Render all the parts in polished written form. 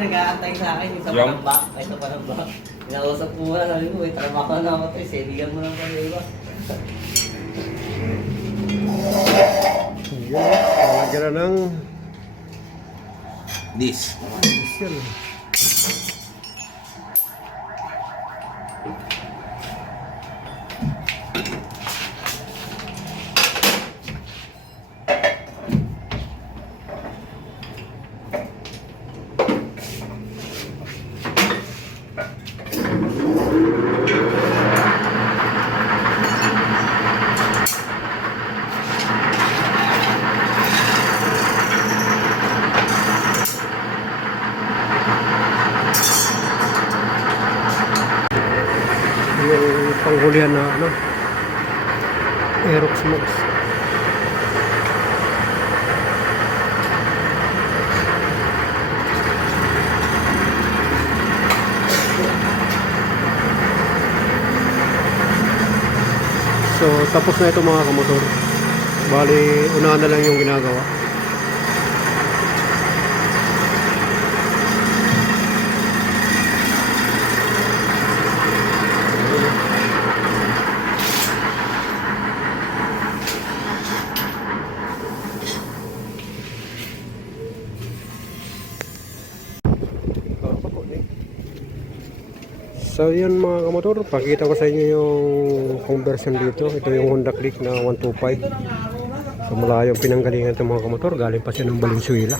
nag-aantay sa akin, yung sa panamba, ay sa panamba. Inausap ko muna, sabi ko, trabaho na ako to, siligan mo lang pa yung iba. Yun, talagyan na ng diesel. Yung panghulihan na ano, Aerox Max. So tapos na ito mga kamotor, bali unahan na lang yung ginagawa. So yun mga kamotor, pakita ko sa inyo yung conversion dito. Ito yung Honda Click na 125. So mula yung pinanggalingan ito mga kamotor, galing pa siya ng Valenzuela.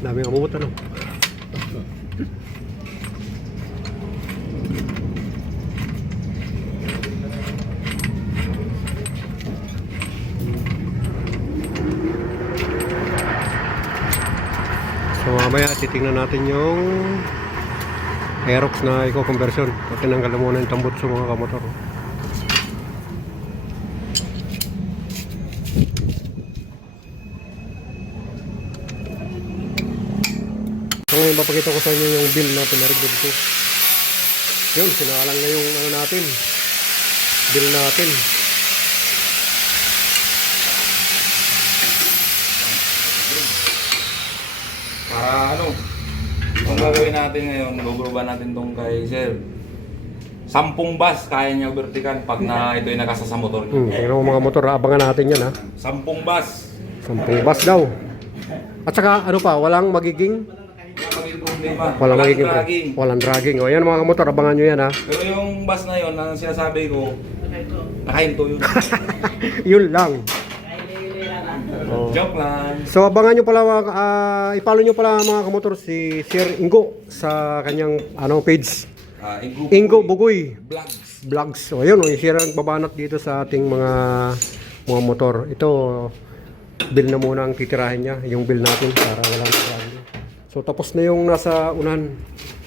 Dami nga bubot ano. So mamaya titingnan natin yung Aerox na eco-conversion. So tinanggal na muna yung tambot sa mga kamotor. So ngayon papakita ko sa inyo yung bill na pinarigod ko. Yun, sinalang na yung ano natin, bill natin. Para ano, kung gagawin natin ngayon, guguruban natin tong kay Sir. 10 bus kaya niya vertical pag na ito yung nakasa sa motor niya. Tingnan mo mga motor, abangan natin yan ha. 10 bus. 10 bus daw. At saka ano pa, walang magiging Dragging. Walang dragging. O yan mga motor, abangan nyo yan ha. Pero yung bus na yun, ang sinasabi ko, nakahinto yun. Yun lang. Joke lang. So abangan nyo pala, ipalo nyo pala mga kamotor si Sir Ingo sa kanyang page. Ingo Bugoy Vlogs. So ayun, siya ang babanat dito sa ating mga motor. Ito, bill na muna ang titirahin niya, yung bill natin para walang dragging. So tapos na yung nasa unan.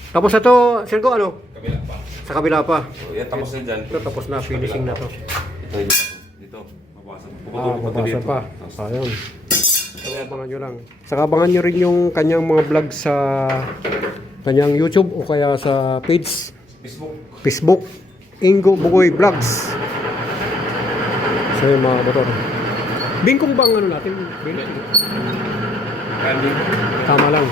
Tapos na to, Sir Go, ano? Kabila pa. Sa kabila pa. So, yan, tapos na dyan. Ito, tapos na, finishing na to. Dito. Mabasa. Mabasa pa. Ayun. So abangan nyo lang. Saka abangan nyo rin yung kanyang mga vlog sa kanyang YouTube o kaya sa page Facebook Ingo Bugoy Vlogs. So yung mga motor. Bingkong bang ano natin? Bingkong. Tama lang.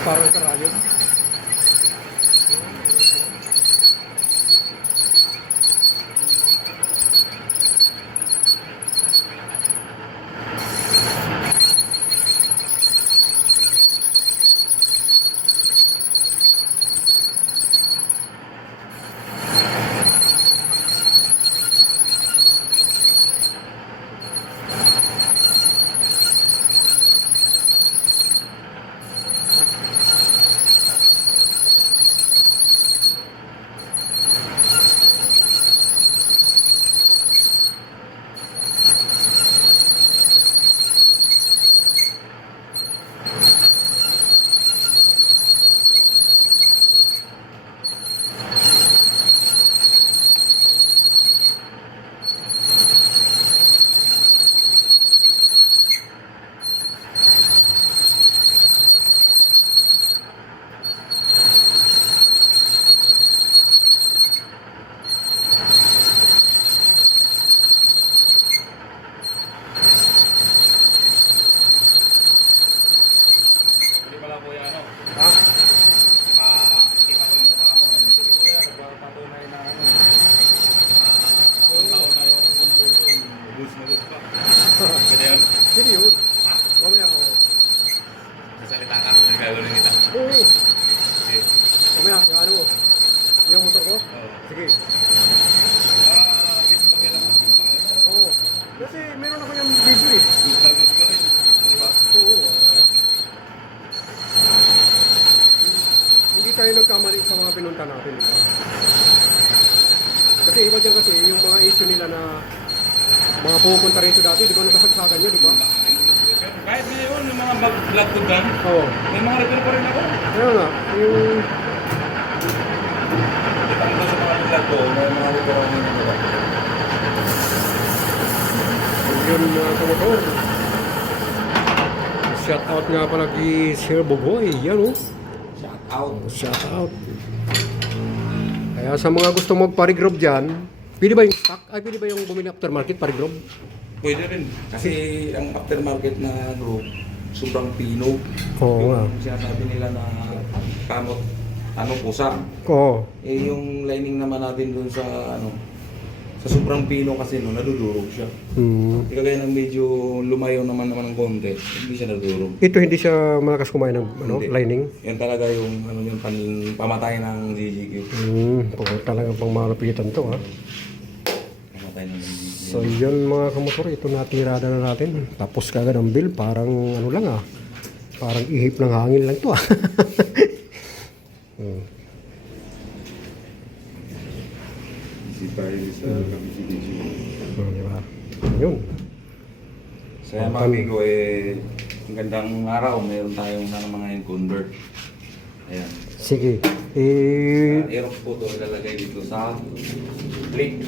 Parang karayom. gagawin kita. Oo. Okay. Mamaya, yung ano mo. Yung motor ko? Oo. Sige. Sis, okay lang. Oo. Kasi meron ako yung video eh. Gusto ko rin. Di ba? Oo. Hindi tayo nagkamali sa mga pinunta natin, di ba? Kasi iba dyan kasi yung mga issue nila na mga pupunta rin sa dati, di ba nakasagsagan nyo, di ba? Kahit ngayon, yung mga vlog ko dyan, Oo. may mga repair pa rin ako. Ayun nga, yung... Kita ko sa mga vlog ko, may mga repair ako ngayon nila. Yun mga kamotor. Shout out nga pala kay Sir Bugoy, yan oh. Shout out. Shout out. Kaya sa mga gusto magpa-regrob dyan, pwede ba yung stock? Ay, pwede ba yung bumili aftermarket pa-regrob? Pwede rin. Kasi ang aftermarket na group, sobrang pino. Oo nga. Yung sinasabi nila na kamot, pusa. Oo. Eh yung lining naman natin doon sa sa sobrang pino kasi nadudurog siya. Hmm. Kagaya ng medyo lumayo naman ng konti, hindi siya nadudurog. Ito hindi siya malakas kumain ng Hindi. lining. Yan talaga yung yung pamatay ng GGQ. Talagang pang malapitan to ha. Pamatay ng GGQ. So yun mga kamotor, ito natirada na natin. Tapos kagad ang bill, parang ano lang ah. Parang ihip ng hangin lang to ah. Diba? Yun. So yan mga amigo, ang gandang araw, mayroon tayong mga convert. Ayan. Sige. Aerox po ito ilalagay dito sa plate.